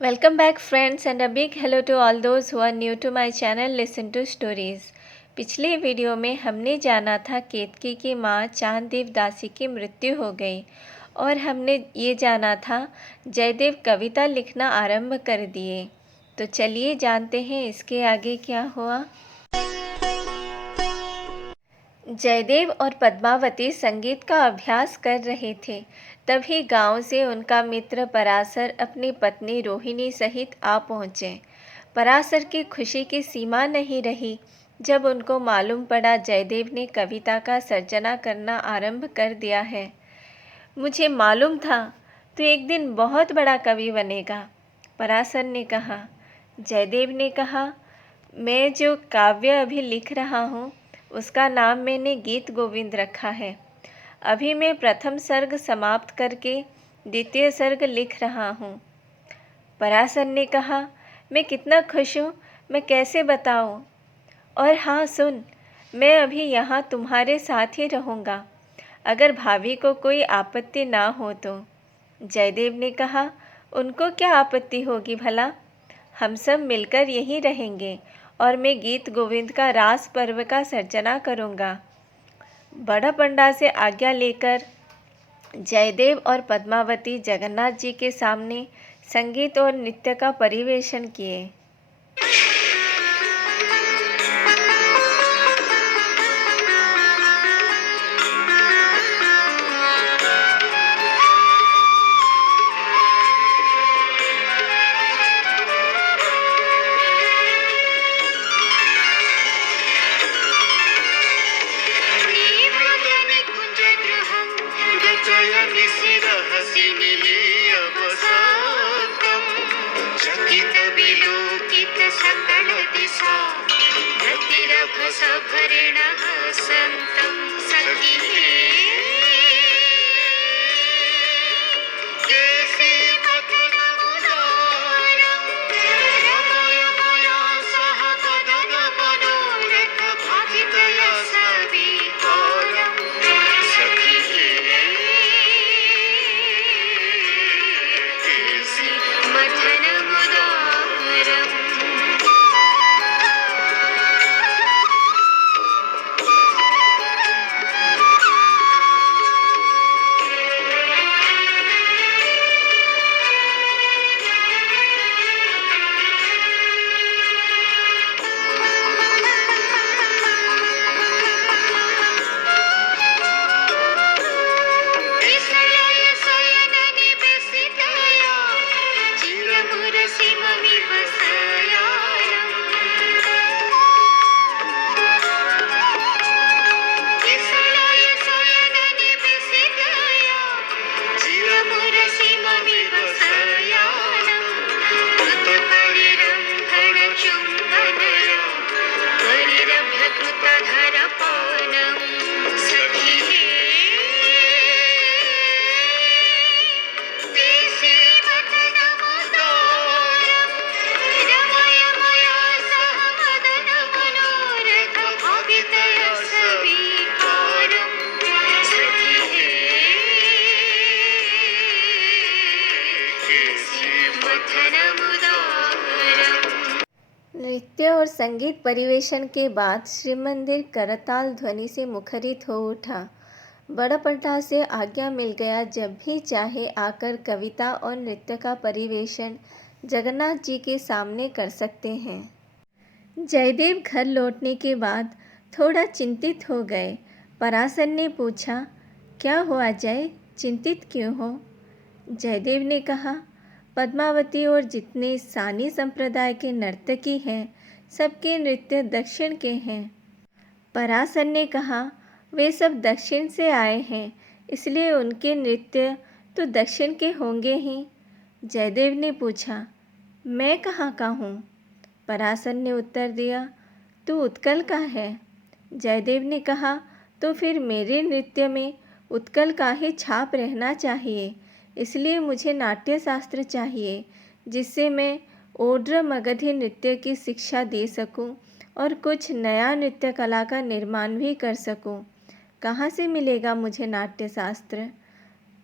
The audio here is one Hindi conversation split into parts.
Welcome back friends and a big hello to all those who are new to my channel Listen to Stories। पिछले वीडियो में हमने जाना था केतकी की माँ चांददेव दासी की मृत्यु हो गई और हमने ये जाना था जयदेव कविता लिखना आरंभ कर दिए। तो चलिए जानते हैं इसके आगे क्या हुआ। जयदेव और पद्मावती संगीत का अभ्यास कर रहे थे। तभी गांव से उनका मित्र पराशर अपनी पत्नी रोहिणी सहित आ पहुँचे। पराशर की खुशी की सीमा नहीं रही जब उनको मालूम पड़ा जयदेव ने कविता का सर्जना करना आरंभ कर दिया है। मुझे मालूम था तू एक दिन बहुत बड़ा कवि बनेगा, पराशर ने कहा। जयदेव ने कहा, मैं जो काव्य अभी लिख रहा हूँ उसका नाम मैंने गीत गोविंद रखा है। अभी मैं प्रथम सर्ग समाप्त करके द्वितीय सर्ग लिख रहा हूँ। पराशर ने कहा, मैं कितना खुश हूँ, मैं कैसे बताऊँ। और हाँ सुन, मैं अभी यहाँ तुम्हारे साथ ही रहूँगा, अगर भाभी को कोई आपत्ति ना हो तो। जयदेव ने कहा, उनको क्या आपत्ति होगी भला, हम सब मिलकर यहीं रहेंगे और मैं गीत गोविंद का रास पर्व का सर्जना करूँगा। बड़ा पंडा से आज्ञा लेकर जयदेव और पद्मावती जगन्नाथ जी के सामने संगीत और नृत्य का परिवेशन किए। नृत्य और संगीत परिवेशन के बाद श्री मंदिर करताल ध्वनि से मुखरित हो उठा। बड़पंडा से आज्ञा मिल गया, जब भी चाहे आकर कविता और नृत्य का परिवेशन जगन्नाथ जी के सामने कर सकते हैं। जयदेव घर लौटने के बाद थोड़ा चिंतित हो गए। पराशर ने पूछा, क्या हुआ जय, चिंतित क्यों हो? जयदेव ने कहा, पद्मावती और जितने सानी संप्रदाय के नर्तकी हैं, सबके नृत्य दक्षिण के हैं। पराशर ने कहा, वे सब दक्षिण से आए हैं, इसलिए उनके नृत्य तो दक्षिण के होंगे ही। जयदेव ने पूछा, मैं कहाँ का हूँ? पराशर ने उत्तर दिया, तू उत्कल का है। जयदेव ने कहा, तो फिर मेरे नृत्य में उत्कल का ही छाप रहना चाहिए, इसलिए मुझे नाट्य शास्त्र चाहिए, जिससे मैं ओड्र मगधी नृत्य की शिक्षा दे सकूं और कुछ नया नृत्य कला का निर्माण भी कर सकूं। कहाँ से मिलेगा मुझे नाट्य शास्त्र?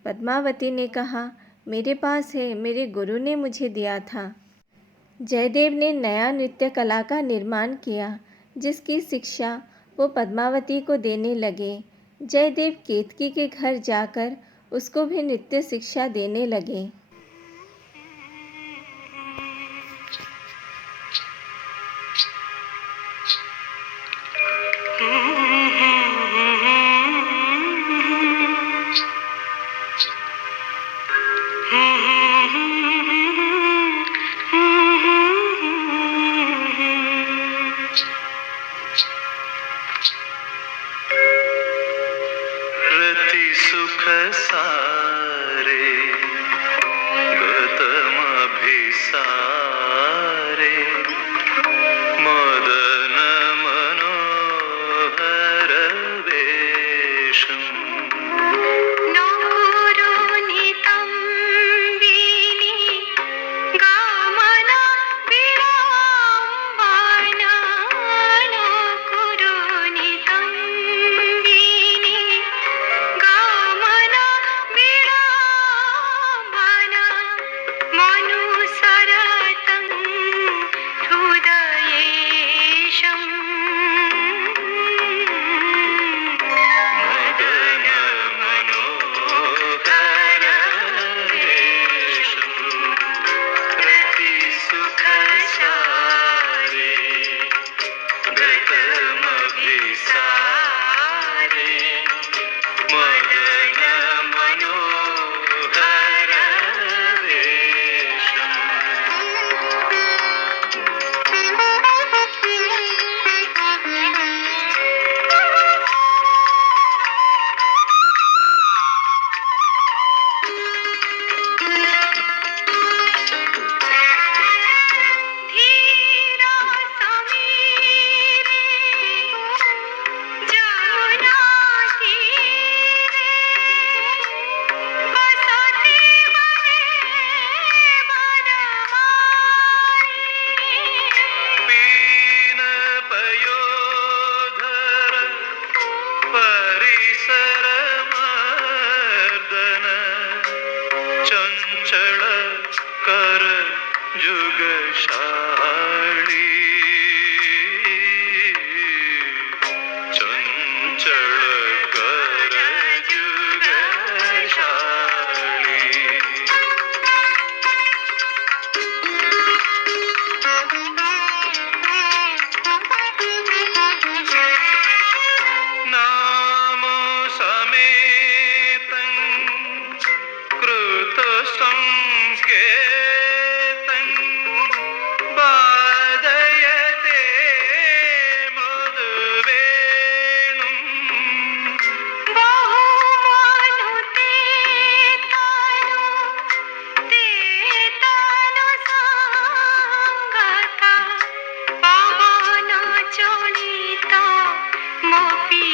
पद्मावती ने कहा, मेरे पास है, मेरे गुरु ने मुझे दिया था। जयदेव ने नया नृत्य कला का निर्माण किया, जिसकी शिक्षा वो पद्मावती को देने लगे। जयदेव केतकी के घर जाकर उसको भी नृत्य शिक्षा देने लगे। रति सुख सारे गतम अभिसारे मदन मनोहर वेशम नौकुरुनितं वीणी गामना विराम्बना नौकुरुनितं वीणी गामना विराम्बना मनुसरतं हृदयेशम् मदन मनोहर वेशम् रति सुख सारे गतमभिसारे मदन मनोहर धीरा समीरे जमुना तीरे बसती बने बनमाली पीन पयोधर परिसर मर्दन चंचल कर जुगशाली चंचल कर जुगशाली नाम समेतं कृत संकेतं बाधयते मृदुवेणुं बहुमानुते तानु संगता पवन चलित मोपि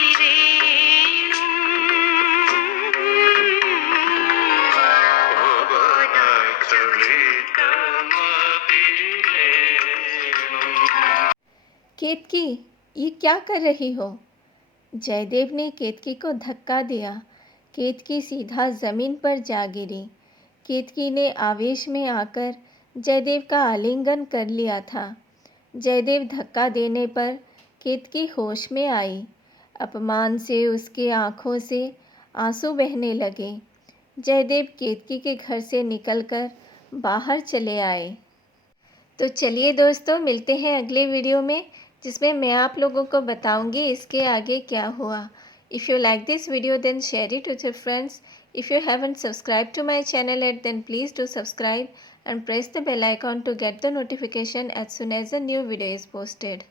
पवन चलित मोपि केतकी, ये क्या कर रही हो? जयदेव ने केतकी को धक्का दिया। केतकी सीधा जमीन पर जा गिरी। केतकी ने आवेश में आकर जयदेव का आलिंगन कर लिया था। जयदेव धक्का देने पर केतकी होश में आई। अपमान से उसकी आंखों से आंसू बहने लगे। जयदेव केतकी के घर से निकलकर बाहर चले आए। तो चलिए दोस्तों, मिलते हैं अगले वीडियो में, जिसमें मैं आप लोगों को बताऊंगी इसके आगे क्या हुआ। If you like this video then share it with your friends. If you haven't subscribed to my channel yet, then please do subscribe and press the bell icon to get the notification as soon as a new video is posted.